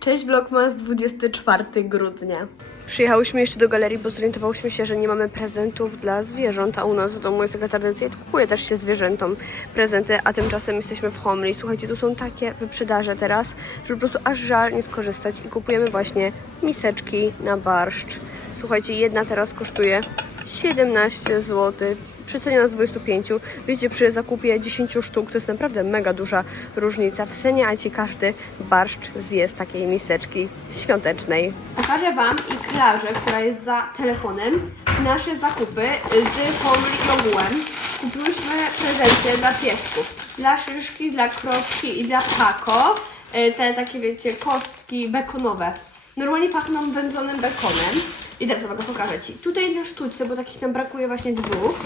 Cześć Vlogmas, 24 grudnia. Przyjechałyśmy jeszcze do galerii, bo zorientowałyśmy się, że nie mamy prezentów dla zwierząt, a u nas w domu jest taka tradycja i kupuje też się zwierzętom prezenty, a tymczasem jesteśmy w Homli. Słuchajcie, tu są takie wyprzedaże teraz, że po prostu aż żal nie skorzystać i kupujemy właśnie miseczki na barszcz. Słuchajcie, jedna teraz kosztuje 17 zł. Przeceniona z 25. Wiecie, przy zakupie 10 sztuk to jest naprawdę mega duża różnica w cenie, a ci każdy barszcz zje z takiej miseczki świątecznej. Pokażę Wam i Klarze, która jest za telefonem, nasze zakupy z Homli i ogółem. Kupiłyśmy prezenty dla piesków. Dla Szyszki, dla Kropki i dla Pako. E, Te takie, wiecie, kostki bekonowe. Normalnie pachną wędzonym bekonem. I teraz uwaga, pokażę Ci. Tutaj na sztuce, bo takich nam brakuje właśnie dwóch.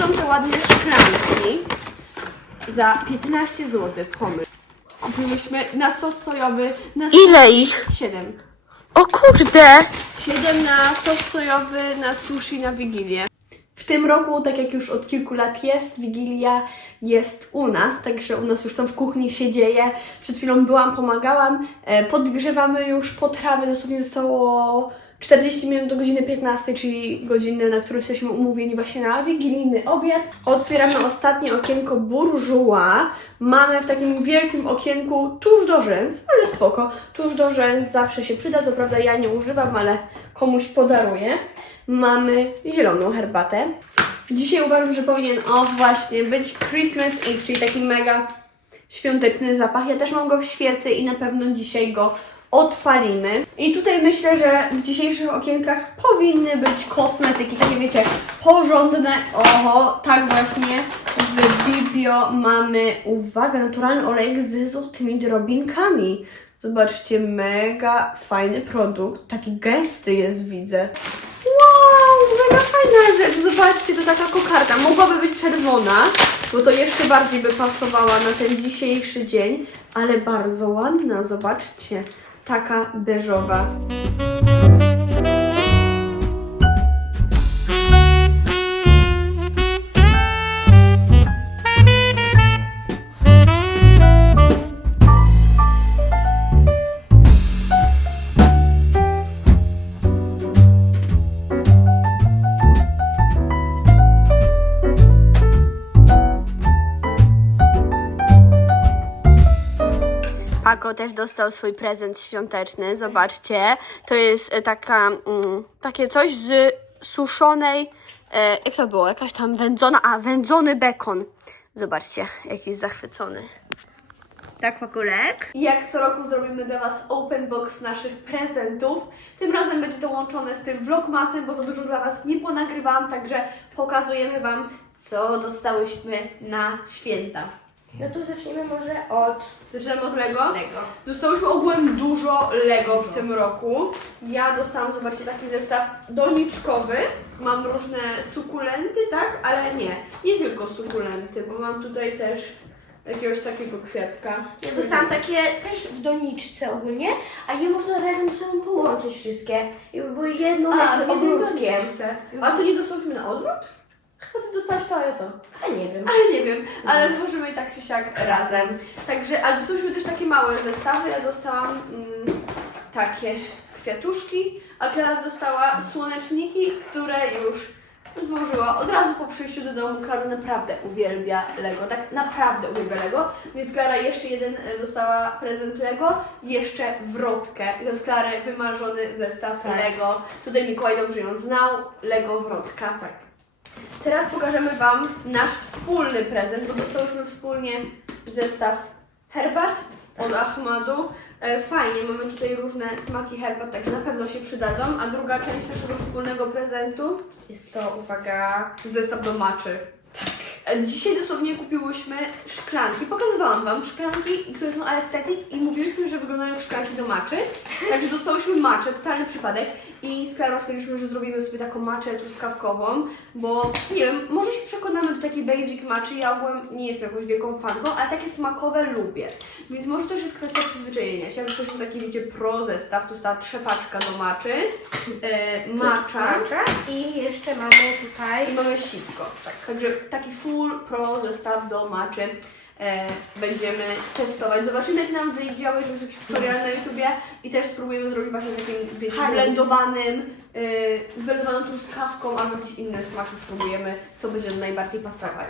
Są te ładne szklanki za 15 zł w Homel. Kupiłyśmy na sos sojowy, na Ile ich? 7. O kurde! 7 na sos sojowy, na sushi, na Wigilię. W tym roku, tak jak już od kilku lat jest, Wigilia jest u nas, także u nas już tam w kuchni się dzieje. Przed chwilą byłam, pomagałam, e, podgrzewamy już potrawy, dosłownie zostało 40 minut do godziny 15, czyli godziny, na którą jesteśmy umówieni właśnie na wigilijny obiad. Otwieramy ostatnie okienko bourgeois. Mamy w takim wielkim okienku tuż do rzęs, ale spoko. Tuż do rzęs zawsze się przyda, co prawda ja nie używam, ale komuś podaruję. Mamy zieloną herbatę. Dzisiaj uważam, że powinien, o właśnie, być Christmas Eve, czyli taki mega świąteczny zapach. Ja też mam go w świecy i na pewno dzisiaj go odpalimy. I tutaj myślę, że w dzisiejszych okienkach powinny być kosmetyki, takie wiecie, porządne. Oho, tak właśnie w Bibio mamy, uwaga, naturalny olejek ze złotymi drobinkami. Zobaczcie, mega fajny produkt. Taki gęsty jest, widzę. Wow, mega fajna rzecz. Zobaczcie, to taka kokardka. Mogłaby być czerwona, bo to jeszcze bardziej by pasowała na ten dzisiejszy dzień, ale bardzo ładna, zobaczcie. Taka beżowa. Też dostał swój prezent świąteczny. Zobaczcie, to jest e, taka, mm, takie coś z suszonej, e, jak to było, jakaś tam wędzona, a wędzony bekon. Zobaczcie, jaki jest zachwycony. Tak, Pakulek. Jak co roku zrobimy dla Was open box naszych prezentów. Tym razem będzie to łączone z tym vlogmasem, bo za dużo dla Was nie ponagrywałam, także pokazujemy Wam, co dostałyśmy na święta. No to zaczniemy może od Zaczynamy od Lego? Lego. Dostałyśmy ogółem dużo Lego w tym roku. Ja dostałam, zobaczcie, taki zestaw doniczkowy. Mam różne sukulenty, tak? Ale nie, nie tylko sukulenty, bo mam tutaj też jakiegoś takiego kwiatka. Ja dostałam takie też w doniczce ogólnie, a je można razem ze sobą połączyć wszystkie. I by były jedną A, w jednym ogródkiem. doniczce. A to nie dostałyśmy na odwrót? Chyba ty dostałaś to, a ja to. A nie wiem. Ale nie wiem, ale złożymy i tak czy siak razem. Także, ale dostałyśmy też takie małe zestawy. Ja dostałam mm, takie kwiatuszki, a Klara dostała słoneczniki, które już złożyła od razu po przyjściu do domu. Klara naprawdę uwielbia Lego, tak naprawdę uwielbia Lego, więc Klara jeszcze jeden e, dostała prezent Lego, jeszcze wrotkę. I to jest Klara wymarzony zestaw Tak. Lego. Tutaj Mikołaj dobrze ją znał, Lego wrotka. Tak. Teraz pokażemy Wam nasz wspólny prezent, bo dostałyśmy wspólnie zestaw herbat od Ahmadu. E, Fajnie, mamy tutaj różne smaki herbat, także na pewno się przydadzą. A druga część naszego wspólnego prezentu jest to, uwaga, zestaw do maczy. E, Dzisiaj dosłownie kupiłyśmy szklanki. Pokazywałam Wam szklanki, które są aesthetic i mówiłyśmy, że wyglądają jak szklanki do maczy. Także dostałyśmy maczę, totalny przypadek. I z Klarą stwierdziliśmy, że zrobimy sobie taką maczę truskawkową, bo nie wiem, może się przekonamy do takiej basic maczy. Ja ogółem nie jestem jakąś wielką fanką, ale takie smakowe lubię. Więc może też jest kwestia przyzwyczajenia się. Dostałyśmy taki, wiecie, pro zestaw, to jest ta trzepaczka do maczy, e, macza. Macza. I jeszcze mamy tutaj I mamy sitko. Tak, także taki full pro zestaw do maczy. e, będziemy testować. Zobaczymy jak nam wyjdzie, żeby jakiś tutorial na YouTubie i też spróbujemy zrobić właśnie takim, wiecie, blendowanym, yy, zblendowaną truskawką albo jakieś inne smaki spróbujemy, co będzie nam najbardziej pasować.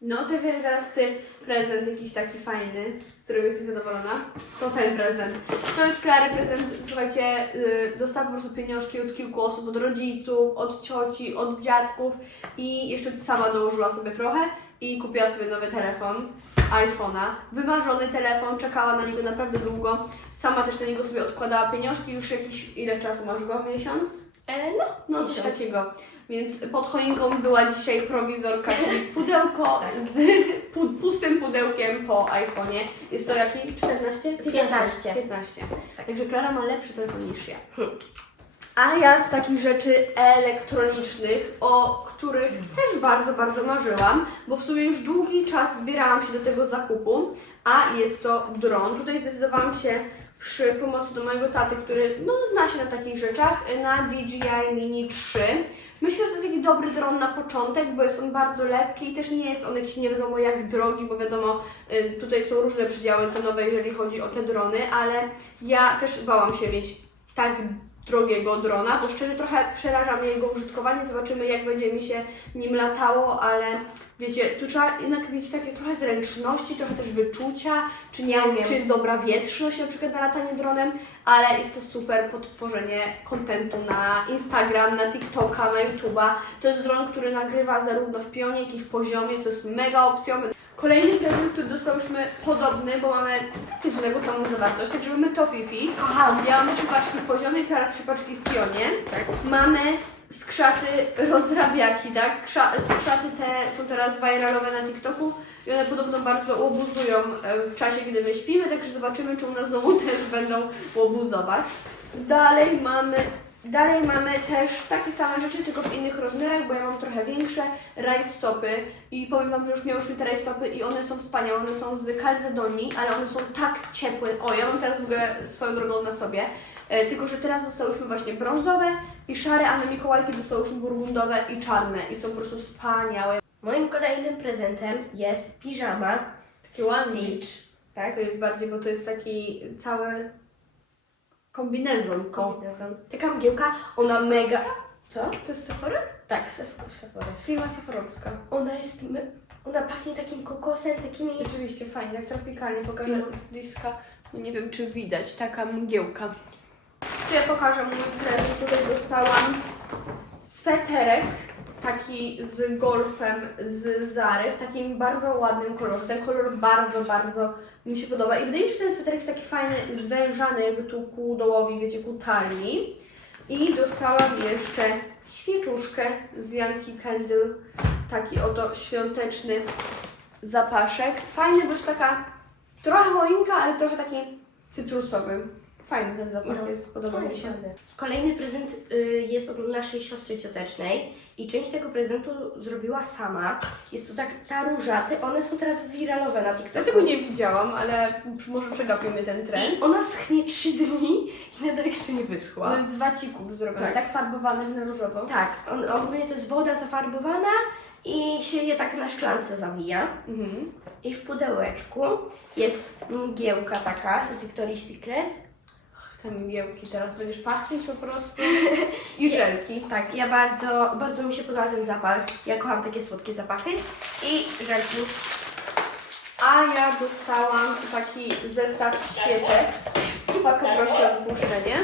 No, to wiesz, teraz Ty prezent jakiś taki fajny, z którego jesteś zadowolona. To ten prezent. To jest Klary prezent, słuchajcie, yy, dostałam po prostu pieniążki od kilku osób, od rodziców, od cioci, od dziadków i jeszcze sama dołożyła sobie trochę i kupiła sobie nowy telefon, iPhone'a. Wymarzony telefon, czekała na niego naprawdę długo. Sama też na niego sobie odkładała pieniążki, już jakiś, ile czasu masz go? Miesiąc? E, no, No coś Miesiąc. takiego. Więc pod choinką była dzisiaj prowizorka, czyli pudełko z pu- pustym pudełkiem po iPhone'ie. Jest to jaki? 14? 15. 15. Także Klara ma lepszy telefon niż ja. A ja z takich rzeczy elektronicznych, o których też bardzo, bardzo marzyłam, bo w sumie już długi czas zbierałam się do tego zakupu, a jest to dron. Tutaj zdecydowałam się przy pomocy do mojego taty, który no, zna się na takich rzeczach, na DJI Mini 3. Myślę, że to jest taki dobry dron na początek, bo jest on bardzo lekki i też nie jest on jakiś nie wiadomo jak drogi, bo wiadomo, y, tutaj są różne przedziały cenowe, jeżeli chodzi o te drony, ale ja też bałam się mieć tak drogiego drona, bo szczerze trochę przeraża mnie jego użytkowanie, zobaczymy jak będzie mi się nim latało, ale wiecie, tu trzeba jednak mieć takie trochę zręczności, trochę też wyczucia, czy nie Rozumiem. czy jest dobra wietrzność na przykład na latanie dronem, ale jest to super pod tworzenie kontentu na Instagram, na TikToka, na YouTube'a. To jest dron, który nagrywa zarówno w pionie, jak i w poziomie, to jest mega opcją. Kolejny prezent, który dostałyśmy podobny, bo mamy też taką samą zawartość, także mamy to Fifi. kocham. Ja mamy trzy paczki w poziomie, Klara trzy paczki w pionie. Mamy skrzaty rozrabiaki, tak? Krza, skrzaty te są teraz viralowe na TikToku i one podobno bardzo łobuzują e, w czasie, gdy my śpimy, także zobaczymy, czy u nas domu też będą łobuzować. Dalej mamy, dalej mamy też takie same rzeczy, tylko w innych rozmiarach, bo ja mam trochę większe rajstopy i powiem Wam, że już miałyśmy te rajstopy i one są wspaniałe, one są z kalcedonii, ale one są tak ciepłe. O, ja mam teraz w ogóle swoją drogą na sobie, e, tylko że teraz dostałyśmy właśnie brązowe i szare, a na Mikołajki dostałyśmy burgundowe i czarne i są po prostu wspaniałe. Moim kolejnym prezentem jest piżama. Stitch. Tak? To jest bardziej, bo to jest taki cały kombinezon. Ko. Kombinezon. Taka mgiełka, ona mega... Co? To jest Sephora? Tak, Sephora. Firma Sephorowska. Ona jest... my- Ona pachnie takim kokosem, takimi... Rzeczywiście fajnie, tak tropikalnie pokażę z bliska. Nie wiem, czy widać, taka mgiełka. Tu ja pokażę mój prezent. Tutaj dostałam sweterek, taki z golfem z Zary, w takim bardzo ładnym kolorze. Ten kolor bardzo, bardzo mi się podoba. I wydaje mi się, że ten sweterek jest taki fajny, zwężany jakby tu ku dołowi, wiecie, ku talii. I dostałam jeszcze świeczuszkę z Janki Candle, taki oto świąteczny zapaszek. Fajny, bo jest taka trochę choinka, ale trochę taki cytrusowy. Fajny ten zapach No, jest, podoba mi się. Kolejny prezent y, jest od naszej siostry ciotecznej i część tego prezentu zrobiła sama. Jest to tak, ta róża, te, one są teraz wiralowe na TikToku. Ja tego nie widziałam, ale może przegapimy ten trend. I ona schnie 3 dni i nadal jeszcze nie wyschła. To jest z wacików zrobione, Tak. tak, farbowanych na różowo. Tak, on, ogólnie to jest woda zafarbowana i się je tak na szklance zawija. Mhm. I w pudełeczku jest mgiełka taka z Victoria's Secret. Te mgiełki teraz będziesz pachnieć po prostu. I żelki. Tak, ja bardzo, bardzo mi się podoba ten zapach. Ja kocham takie słodkie zapachy. I żelki. A ja dostałam taki zestaw świeczek. Chyba poprosi o wypuszczenie.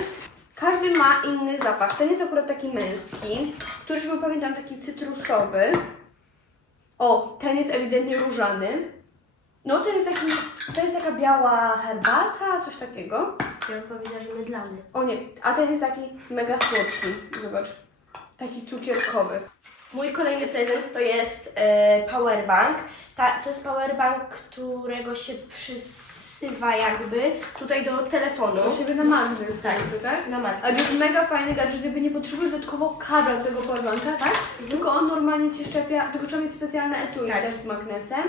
Każdy ma inny zapach. Ten jest akurat taki męski, który był pamiętam taki cytrusowy. O, ten jest ewidentnie różany. No to jest taki, to jest taka biała herbata, coś takiego. Bym powiedziała, że mydlany. O nie, a ten jest taki mega słodki. Zobacz. Taki cukierkowy. Mój kolejny prezent to jest e, powerbank. Ta, to jest powerbank, którego się przysywa jakby tutaj do telefonu. Do siebie na magnes, Tak. tak? tak? Na mat. Ale to jest mega fajny gadżet, jakby nie potrzebujesz dodatkowo kabla do tego powerbanka, tak? Tylko on normalnie Ci szczepia, tylko trzeba mieć specjalne etui Tak. też z magnesem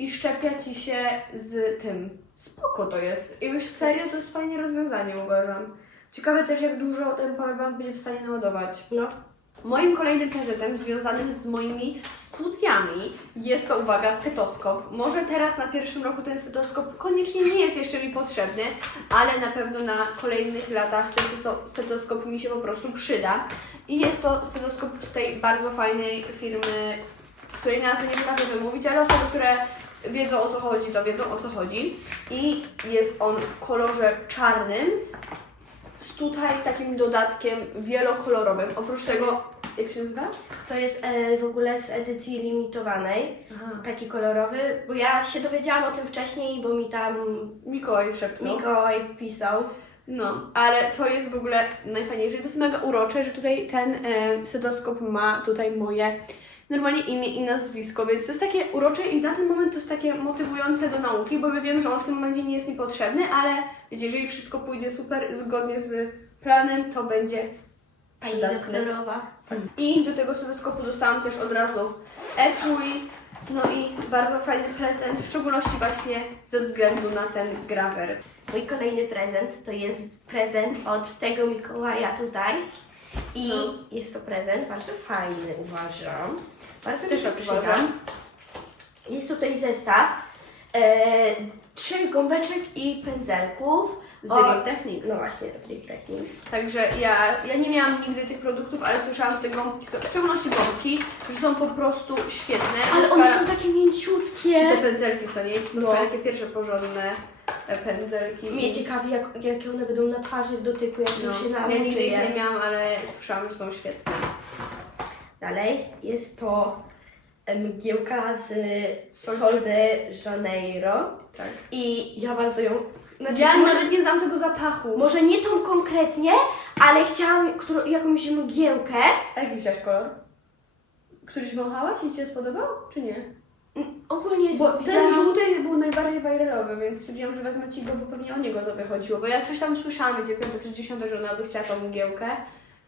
i szczepia Ci się z tym. Spoko to jest. I już serio to jest fajne rozwiązanie uważam. Ciekawe też jak dużo ten powerbank będzie w stanie naładować. No. Moim kolejnym prezentem związanym z moimi studiami jest to, uwaga, stetoskop. Może teraz na pierwszym roku ten stetoskop koniecznie nie jest jeszcze mi potrzebny, ale na pewno na kolejnych latach ten steto- stetoskop mi się po prostu przyda. I jest to stetoskop z tej bardzo fajnej firmy, której nazwy nie potrafię wymówić, ale osoby, które wiedzą o co chodzi, to wiedzą o co chodzi. I jest on w kolorze czarnym, z tutaj takim dodatkiem wielokolorowym. Oprócz tego, jak się nazywa? To jest e, w ogóle z edycji limitowanej, taki kolorowy, bo ja się dowiedziałam o tym wcześniej, bo mi tam Mikołaj szepnął. Mikołaj pisał. No, ale co jest w ogóle najfajniejsze, to jest mega urocze, że tutaj ten e, ma tutaj moje normalnie imię i nazwisko, więc to jest takie urocze i na ten moment to jest takie motywujące do nauki, bo my wiem, że on w tym momencie nie jest mi potrzebny, ale wiecie, jeżeli wszystko pójdzie super zgodnie z planem, to będzie Pani doktorowa. I do tego stetoskopu dostałam też od razu etui, no i bardzo fajny prezent, w szczególności właśnie ze względu na ten grawer. Mój kolejny prezent to jest prezent od tego Mikołaja tutaj. I No. jest to prezent bardzo fajny, uważam. Bardzo mi się tak przyda. uważam. Jest tutaj zestaw e, trzech gąbeczek i pędzelków. Z O- Real Techniques. No właśnie, z Real Techniques. Także ja, ja nie miałam nigdy tych produktów, ale słyszałam, że te gąbki są, w szczególności gąbki, że są po prostu świetne. Ale one są takie mięciutkie. Te pędzelki, co nie? To są No. takie pierwsze porządne pędzelki. Mnie ciekawi, jak, jakie one będą na twarzy w dotyku, jak no. już się Ja nigdy ich nie miałam, ale słyszałam, że są świetne. Dalej jest to mgiełka z Sol- Sol de Janeiro. Tak. I ja bardzo ją. Znaczy, Ja może, nawet nie znam tego zapachu. może nie tą konkretnie, ale chciałam którą, jakąś mgiełkę. A jaki chciałaś kolor? Któryś wąchałaś i Ci się spodobał, czy nie? Ogólnie Bo ten widziałam- żółty był najbardziej viralowy, więc stwierdziłam, że wezmę Ci go, bo pewnie o niego to wychodziło. Bo ja coś tam słyszałam, wiecie, piąte przez dziesiąte, że ona by chciała tą mgiełkę.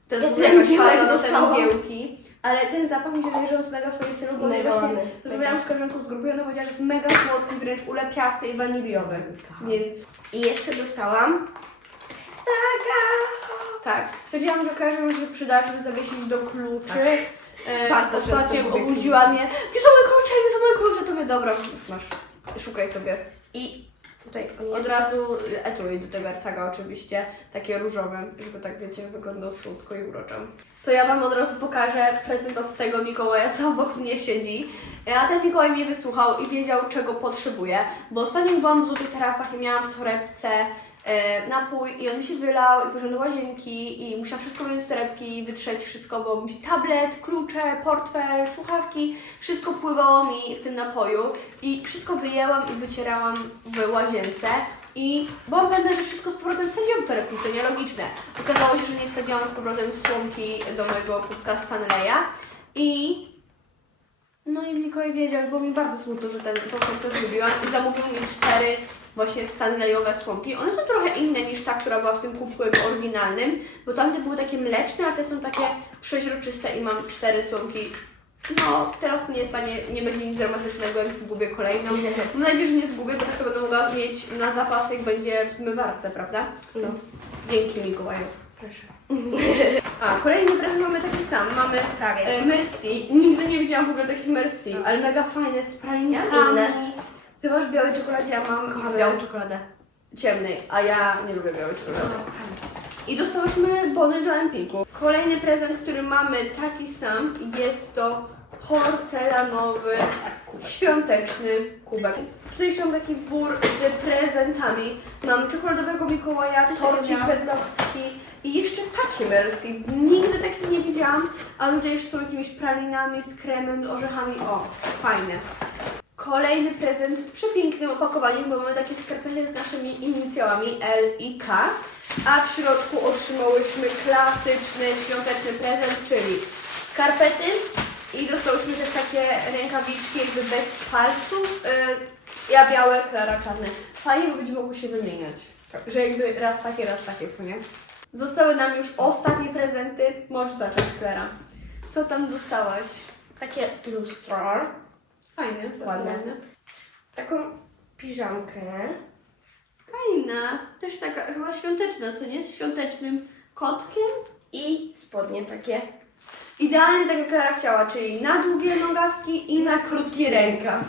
To jest Ja w ogóle tyle jakaś mgiełek faza do tej dostałam. mgiełki. Ale ten zapach mi się wydaje, że jest mega w swoim stylu, bo Mega właśnie ładny. rozmawiałam z koleżanką z grupy i ona powiedziała, że jest mega słodki, wręcz ulepiasty i waniliowy. Kocham. Więc I jeszcze dostałam taka. tak, stwierdziłam, że kojarzę się przyda, żeby zawiesić do kluczy. E, Bardzo często Ostatnio obudziła mnie, gdzie są moje klucze, gdzie są moje klucze, to mówię, dobra, już masz, szukaj sobie. I tutaj on Od jest. razu etui do tego AirTaga oczywiście, takie różowe, żeby tak wiecie, wyglądał słodko i uroczo. To ja Wam od razu pokażę prezent od tego Mikołaja, co obok mnie siedzi. A ten Mikołaj mnie wysłuchał i wiedział, czego potrzebuje, bo ostatnio byłam w Złotych Tarasach i miałam w torebce e, napój i on mi się wylał i poszedłem do łazienki i musiałam wszystko wyjąć z torebki wytrzeć wszystko, bo mi się tablet, klucze, portfel, słuchawki, wszystko pływało mi w tym napoju i wszystko wyjęłam i wycierałam w łazience. I byłam pewna, że wszystko z powrotem wsadziłam w torebki, co nielogiczne. Okazało się, że nie wsadziłam z powrotem słomki do mojego kubka Stanleya i no i Mikołaj wiedział, było mi bardzo smutno, że ten, to słomkę zgubiłam i zamówił mi cztery właśnie Stanleyowe słomki. One są trochę inne niż ta, która była w tym kubku oryginalnym, bo tamte były takie mleczne, a te są takie przeźroczyste i mam cztery słomki. No, teraz nie, stanie, nie będzie nic dramatycznego, jak zgubię kolejną. Mam nadzieję, że nie zgubię, bo tak to będę mogła mieć na zapas, jak będzie w zmywarce, prawda? No. Więc dzięki Mikołaju. Proszę. A, kolejny prezent mamy taki sam. Mamy Prawie. e, Merci. Nigdy nie widziałam w ogóle takich Merci, ale mega fajne, z pralinkami. Inne. Ty masz białej czekoladzie, ja mam Kocham białą czekoladę. ciemnej, a ja nie lubię białej czekolady. I dostałyśmy bony do Empiku. Kolejny prezent, który mamy taki sam, jest to porcelanowy, świąteczny kubek. Tutaj są taki wór z prezentami. Mam czekoladowego Mikołaja, torcik wedlowski i jeszcze takie Mercy. Nigdy takich nie widziałam, a tutaj już są jakimiś pralinami z kremem, orzechami. O, fajne. Kolejny prezent w przepięknym opakowaniu, bo mamy takie skarpety z naszymi inicjałami L i K, a w środku otrzymałyśmy klasyczny świąteczny prezent, czyli skarpety i dostałyśmy też takie rękawiczki jakby bez palców. Yy, ja białe, Klara czarne. Fajnie, bo będziemy mogły się wymieniać. Że jakby raz takie, raz takie, co nie? Zostały nam już ostatnie prezenty. Możesz zacząć, Klara. Co tam dostałaś? Takie lustro. Fajne, bardzo Ładne. ładne. Taką piżamkę. Fajna, też taka chyba świąteczna, co nie? Z świątecznym kotkiem. I spodnie takie. Idealnie tak jak Klara chciała, czyli na długie nogawki i na krótki rękaw.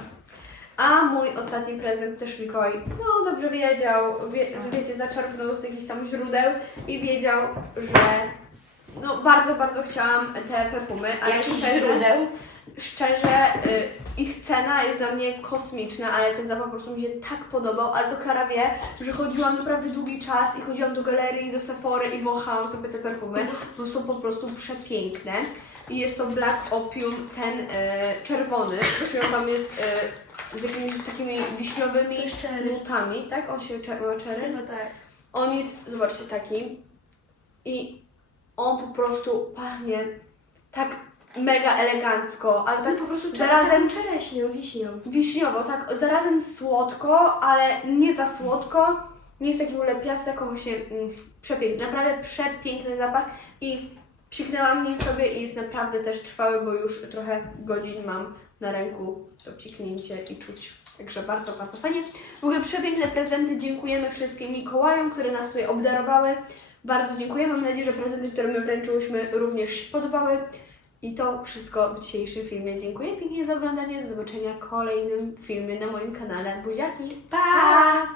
A mój ostatni prezent też Mikołaj, no dobrze wiedział, wie, wiecie, zaczerpnął z jakichś tam źródeł i wiedział, że no bardzo, bardzo chciałam te perfumy, ale Jakiś źródeł? Szczerze y, ich cena jest dla mnie kosmiczna, ale ten zapach po prostu mi się tak podobał, ale to Klara wie, że chodziłam naprawdę długi czas i chodziłam do galerii, do Sephory i wąchałam sobie te perfumy, bo są po prostu przepiękne. I jest to Black Opium, ten e, czerwony, on tam jest e, z jakimiś takimi wiśniowymi To jest cherry. nutami, tak? On się czerwony cherry. Chyba tak. On jest, zobaczcie, taki i on po prostu pachnie tak mega elegancko, ale tak po prostu zarazem czereśnią, wiśnią. wiśniowo, tak zarazem słodko, ale nie za słodko. Nie jest taki ulepiasty, tylko właśnie mm, przepiękny. Naprawdę przepiękny zapach i psiknęłam nim sobie i jest naprawdę też trwały, bo już trochę godzin mam na ręku to psiknięcie i czuć. Także bardzo, bardzo fajnie. Były przepiękne prezenty. Dziękujemy wszystkim Mikołajom, które nas tutaj obdarowały. Bardzo dziękuję. Mam nadzieję, że prezenty, które my wręczyłyśmy również się podobały. I to wszystko w dzisiejszym filmie. Dziękuję pięknie za oglądanie. Do zobaczenia w kolejnym filmie na moim kanale. Buziaki! Pa!